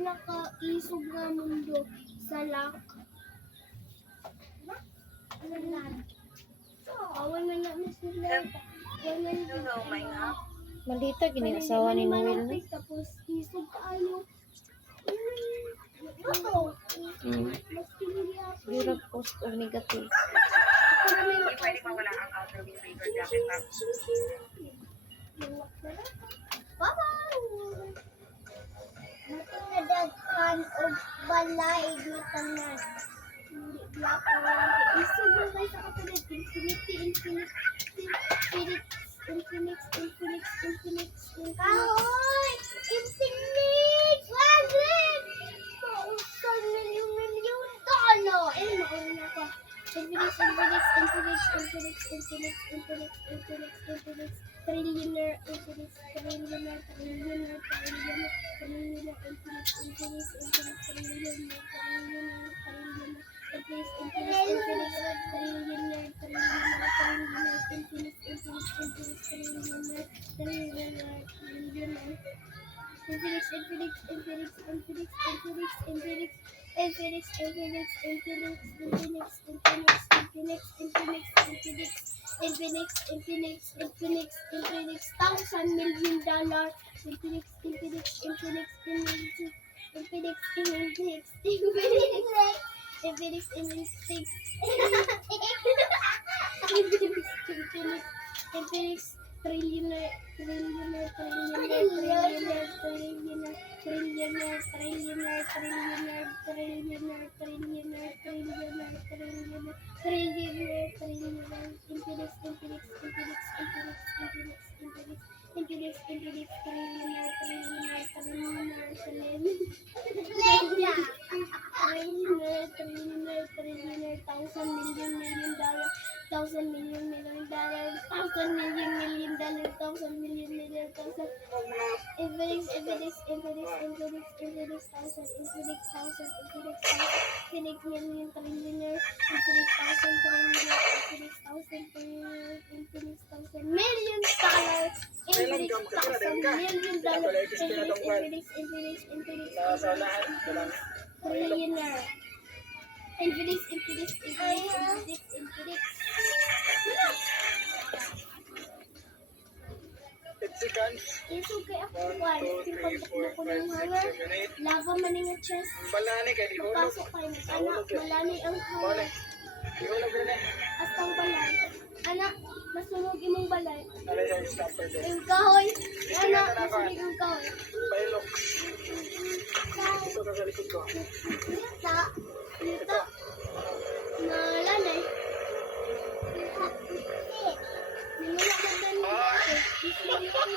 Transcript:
pinaka-isog nga mundo sa lak. Awan man na sila. Hello, my love. Maldita gini asawa ni Noel no. Tapos isog kaayo. Mas pinili ako. Siguro post or negative. Ako na may Hindi pwede mawala ang outer wing breaker jacket bag. Bye-bye! Matinadagkan o balay dito na. Hindi black o isog mo guys sa kapatid. Infinix. Kahoy! Infinix! Wagin! Pausan milyon dollar! Eh, mauna na ako. Infinix. Trillionaire. Infinix, $1,000,000,000. Infinix, trillionaire. Isog kay ako guys, pagpapaklo ko ng hanger, lava man nga chest, Balani kay di hulog. pasok kayo ng anak, malani ang hanger, Di hulog rin eh. astang balay. Anak, masunog imong balay. Alay sa stopper din. Yung kahoy, anak, masunog yung kahoy. Pailok. Ito ka sa likod ko. Dito, nalanay. Nimula ka doon.